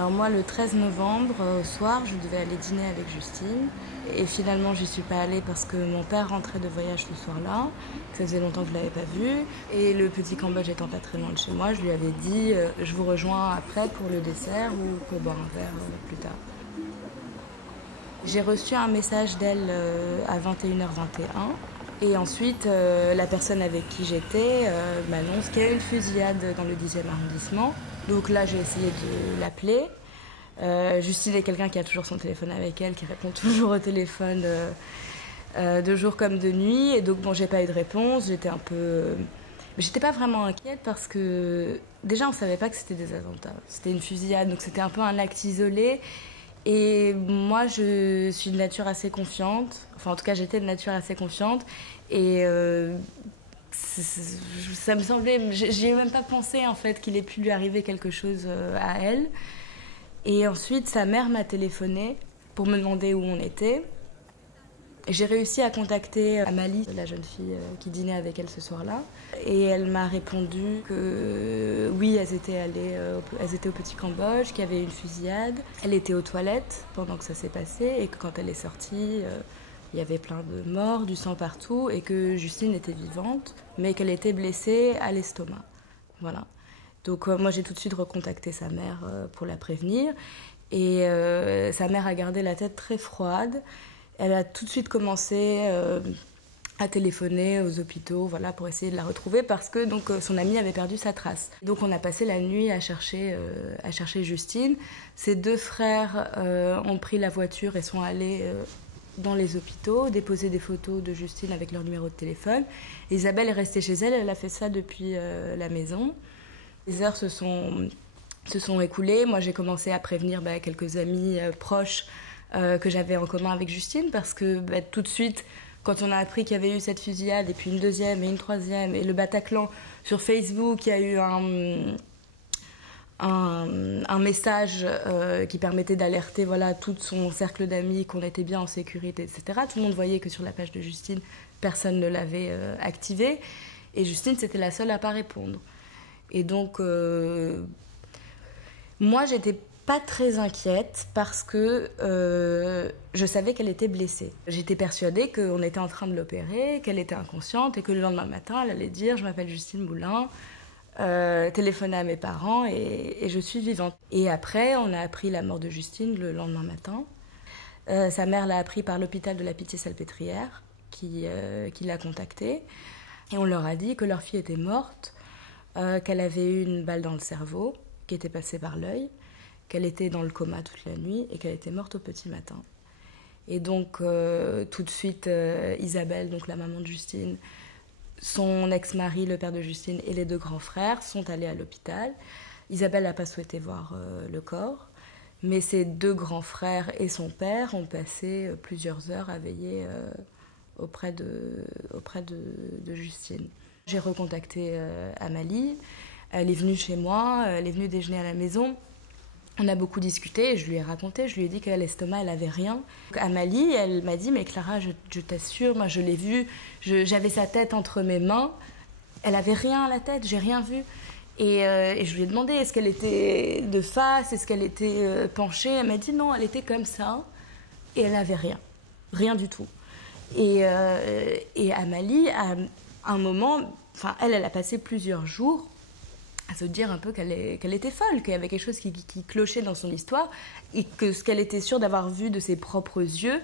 Alors moi, le 13 novembre, au soir, je devais aller dîner avec Justine. Et finalement, j'y suis pas allée parce que mon père rentrait de voyage ce soir-là. Ça faisait longtemps que je l'avais pas vu. Et le petit Cambodge étant pas très loin de chez moi, je lui avais dit je vous rejoins après pour le dessert ou pour boire un verre plus tard. J'ai reçu un message d'elle à 21h21. Et ensuite, la personne avec qui j'étais m'annonce qu'il y a une fusillade dans le 10e arrondissement. Donc là, j'ai essayé de l'appeler. Justine est quelqu'un qui a toujours son téléphone avec elle, qui répond toujours au téléphone de jour comme de nuit. Et donc, bon, j'ai pas eu de réponse. J'étais un peu... Mais j'étais pas vraiment inquiète parce que... Déjà, on savait pas que c'était des attentats. C'était une fusillade, donc c'était un peu un acte isolé. Et moi, je suis de nature assez confiante. Enfin, en tout cas, j'étais de nature assez confiante. Et ça me semblait... J'y ai même pas pensé, en fait, qu'il ait pu lui arriver quelque chose à elle. Et ensuite, sa mère m'a téléphoné pour me demander où on était. Et j'ai réussi à contacter Amalie, la jeune fille qui dînait avec elle ce soir-là. Et elle m'a répondu que oui, elles étaient au Petit Cambodge, qu'il y avait une fusillade. Elle était aux toilettes pendant que ça s'est passé et que quand elle est sortie, il y avait plein de morts, du sang partout et que Justine était vivante, mais qu'elle était blessée à l'estomac. Voilà. Donc moi, j'ai tout de suite recontacté sa mère pour la prévenir. Et sa mère a gardé la tête très froide. Elle a tout de suite commencé à téléphoner aux hôpitaux, voilà, pour essayer de la retrouver parce que donc, son amie avait perdu sa trace. Donc on a passé la nuit à chercher Justine. Ses deux frères ont pris la voiture et sont allés dans les hôpitaux, déposer des photos de Justine avec leur numéro de téléphone. Isabelle est restée chez elle, elle a fait ça depuis la maison. Les heures se sont écoulées. Moi, j'ai commencé à prévenir quelques amis proches que j'avais en commun avec Justine parce que tout de suite, quand on a appris qu'il y avait eu cette fusillade et puis une deuxième et une troisième et le Bataclan sur Facebook, il y a eu un message qui permettait d'alerter tout son cercle d'amis qu'on était bien en sécurité, etc. Tout le monde voyait que sur la page de Justine, personne ne l'avait activé et Justine, c'était la seule à pas répondre. Et donc, moi, j'étais pas très inquiète parce que je savais qu'elle était blessée. J'étais persuadée qu'on était en train de l'opérer, qu'elle était inconsciente et que le lendemain matin, elle allait dire « Je m'appelle Justine Moulin, téléphoner à mes parents et je suis vivante ». Et après, on a appris la mort de Justine le lendemain matin. Sa mère l'a appris par l'hôpital de la Pitié-Salpêtrière qui l'a contactée. Et on leur a dit que leur fille était morte, qu'elle avait eu une balle dans le cerveau, qui était passée par l'œil, qu'elle était dans le coma toute la nuit et qu'elle était morte au petit matin. Et donc, tout de suite, Isabelle, donc la maman de Justine, son ex-mari, le père de Justine, et les deux grands frères sont allés à l'hôpital. Isabelle n'a pas souhaité voir le corps, mais ses deux grands frères et son père ont passé plusieurs heures à veiller auprès de Justine. J'ai recontacté Amalie, elle est venue chez moi, elle est venue déjeuner à la maison. On a beaucoup discuté, je lui ai raconté, je lui ai dit qu'à l'estomac, elle n'avait rien. Donc Amalie, elle m'a dit « Mais Clara, je t'assure, moi je l'ai vue, j'avais sa tête entre mes mains, elle n'avait rien à la tête, j'ai rien vu. » Et je lui ai demandé, est-ce qu'elle était de face, est-ce qu'elle était penchée? Elle m'a dit non, elle était comme ça, et elle n'avait rien du tout. Et Amalie, à un moment, elle a passé plusieurs jours à se dire un peu qu'elle était folle, qu'il y avait quelque chose qui clochait dans son histoire, et que ce qu'elle était sûre d'avoir vu de ses propres yeux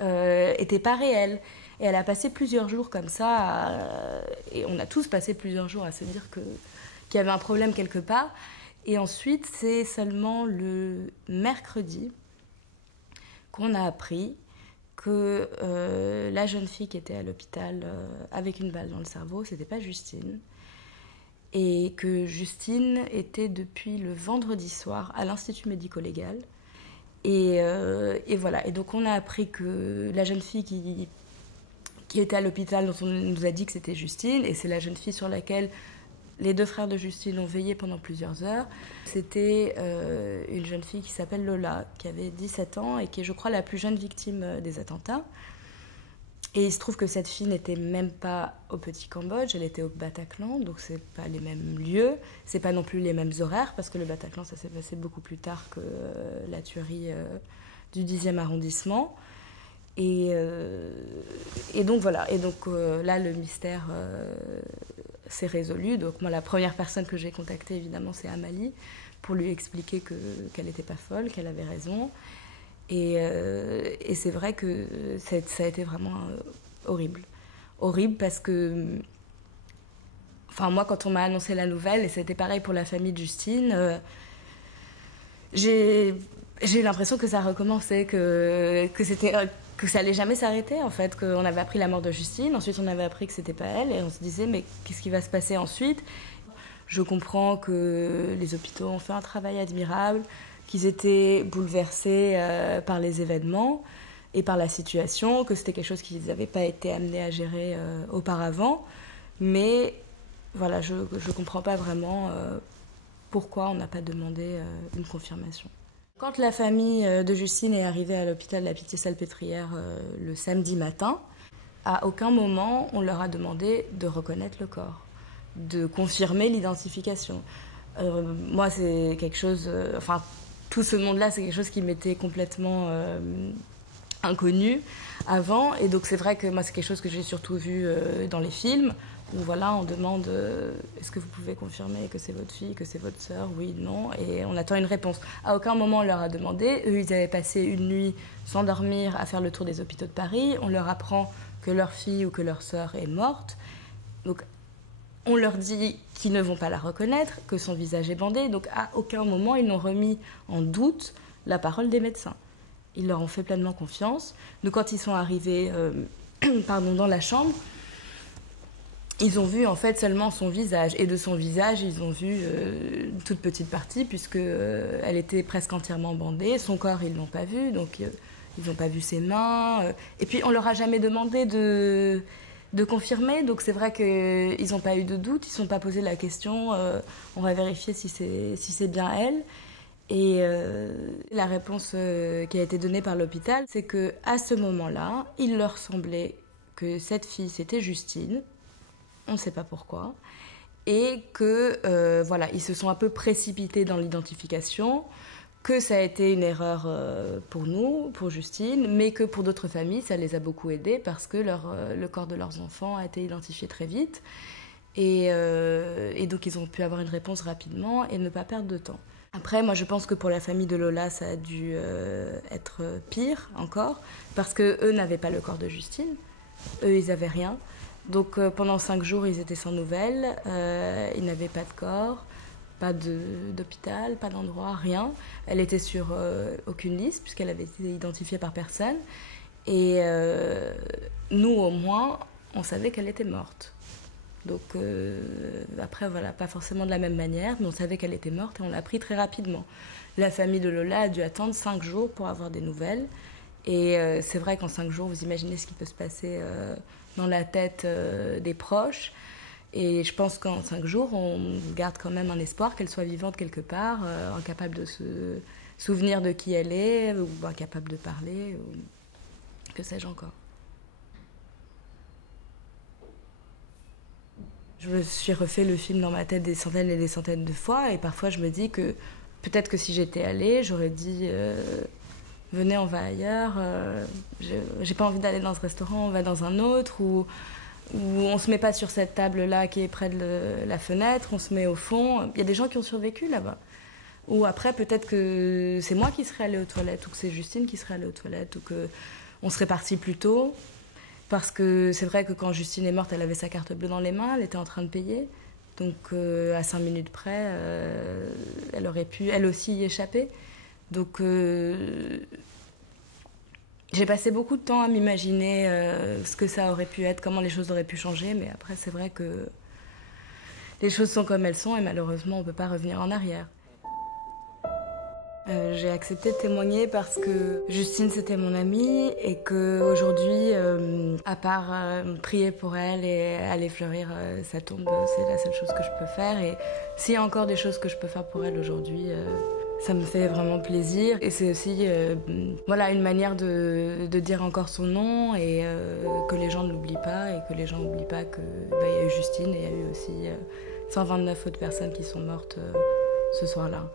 n'était pas réel. Et elle a passé plusieurs jours comme ça, et on a tous passé plusieurs jours à se dire qu'il y avait un problème quelque part. Et ensuite, c'est seulement le mercredi qu'on a appris que la jeune fille qui était à l'hôpital avec une balle dans le cerveau, c'était pas Justine. Et que Justine était depuis le vendredi soir à l'Institut médico-légal. Et voilà. Et donc on a appris que la jeune fille qui était à l'hôpital, dont on nous a dit que c'était Justine, et c'est la jeune fille sur laquelle les deux frères de Justine ont veillé pendant plusieurs heures. C'était une jeune fille qui s'appelle Lola, qui avait 17 ans et qui est, je crois, la plus jeune victime des attentats. Et il se trouve que cette fille n'était même pas au Petit Cambodge, elle était au Bataclan, donc c'est pas les mêmes lieux, c'est pas non plus les mêmes horaires, parce que le Bataclan, ça s'est passé beaucoup plus tard que la tuerie du 10e arrondissement. Et donc voilà, et donc là le mystère s'est résolu. Donc moi la première personne que j'ai contactée évidemment c'est Amalie, pour lui expliquer qu'elle n'était pas folle, qu'elle avait raison. Et c'est vrai que ça a été vraiment horrible. Horrible parce que... Enfin, moi, quand on m'a annoncé la nouvelle, et c'était pareil pour la famille de Justine, j'ai eu l'impression que ça recommençait, que ça allait jamais s'arrêter, en fait. Qu'on avait appris la mort de Justine, ensuite on avait appris que c'était pas elle, et on se disait, mais qu'est-ce qui va se passer ensuite ? Je comprends que les hôpitaux ont fait un travail admirable, qu'ils étaient bouleversés par les événements et par la situation, que c'était quelque chose qu'ils n'avaient pas été amenés à gérer auparavant. Mais voilà, je ne comprends pas vraiment pourquoi on n'a pas demandé une confirmation. Quand la famille de Justine est arrivée à l'hôpital de la Pitié-Salpêtrière le samedi matin, à aucun moment on leur a demandé de reconnaître le corps, de confirmer l'identification. Moi, c'est quelque chose... tout ce monde-là, c'est quelque chose qui m'était complètement inconnu avant. Et donc, c'est vrai que moi, c'est quelque chose que j'ai surtout vu dans les films, où voilà, on demande est-ce que vous pouvez confirmer que c'est votre fille, que c'est votre sœur, oui, non, et on attend une réponse. À aucun moment, on leur a demandé. Eux, ils avaient passé une nuit sans dormir à faire le tour des hôpitaux de Paris. On leur apprend que leur fille ou que leur sœur est morte. Donc, on leur dit qu'ils ne vont pas la reconnaître, que son visage est bandé. Donc, à aucun moment, ils n'ont remis en doute la parole des médecins. Ils leur ont fait pleinement confiance. Donc, quand ils sont arrivés dans la chambre, ils ont vu en fait seulement son visage. Et de son visage, ils ont vu une toute petite partie, puisqu'elle était presque entièrement bandée. Son corps, ils ne l'ont pas vu. Donc, ils n'ont pas vu ses mains. Et puis, on ne leur a jamais demandé de confirmer, donc c'est vrai qu'ils n'ont pas eu de doute, ils ne se sont pas posé la question, on va vérifier si c'est bien elle. Et la réponse qui a été donnée par l'hôpital, c'est qu'à ce moment-là, il leur semblait que cette fille, c'était Justine, on ne sait pas pourquoi, et que voilà, ils se sont un peu précipités dans l'identification, que ça a été une erreur pour nous, pour Justine, mais que pour d'autres familles, ça les a beaucoup aidés parce que le corps de leurs enfants a été identifié très vite. Et donc, ils ont pu avoir une réponse rapidement et ne pas perdre de temps. Après, moi, je pense que pour la famille de Lola, ça a dû être pire encore parce qu'eux n'avaient pas le corps de Justine. Eux, ils n'avaient rien. Donc, pendant 5 jours, ils étaient sans nouvelles. Ils n'avaient pas de corps. Pas d'hôpital, pas d'endroit, rien. Elle était sur aucune liste puisqu'elle avait été identifiée par personne. Et nous, au moins, on savait qu'elle était morte. Donc après, voilà, pas forcément de la même manière, mais on savait qu'elle était morte et on l'a appris très rapidement. La famille de Lola a dû attendre 5 jours pour avoir des nouvelles. Et c'est vrai qu'en 5 jours, vous imaginez ce qui peut se passer dans la tête des proches. Et je pense qu'en 5 jours, on garde quand même un espoir qu'elle soit vivante quelque part, incapable de se souvenir de qui elle est, ou incapable de parler, ou que sais-je encore. Je me suis refait le film dans ma tête des centaines et des centaines de fois, et parfois je me dis que peut-être que si j'étais allée, j'aurais dit venez, on va ailleurs, j'ai pas envie d'aller dans ce restaurant, on va dans un autre, ou on se met pas sur cette table-là qui est près de la fenêtre, on se met au fond. Il y a des gens qui ont survécu là-bas. Ou après, peut-être que c'est moi qui serais allée aux toilettes, ou que c'est Justine qui serait allée aux toilettes, ou qu'on serait parti plus tôt. Parce que c'est vrai que quand Justine est morte, elle avait sa carte bleue dans les mains, elle était en train de payer. Donc à 5 minutes près, elle aurait pu, elle aussi, y échapper. Donc j'ai passé beaucoup de temps à m'imaginer ce que ça aurait pu être, comment les choses auraient pu changer. Mais après, c'est vrai que les choses sont comme elles sont et malheureusement, on ne peut pas revenir en arrière. J'ai accepté de témoigner parce que Justine, c'était mon amie et qu'aujourd'hui, à part prier pour elle et aller fleurir sa tombe, c'est la seule chose que je peux faire. Et s'il y a encore des choses que je peux faire pour elle aujourd'hui, Ça me fait vraiment plaisir et c'est aussi voilà, une manière de dire encore son nom et que les gens ne l'oublient pas et que les gens n'oublient pas qu'il y a eu Justine et il y a eu aussi 129 autres personnes qui sont mortes ce soir-là.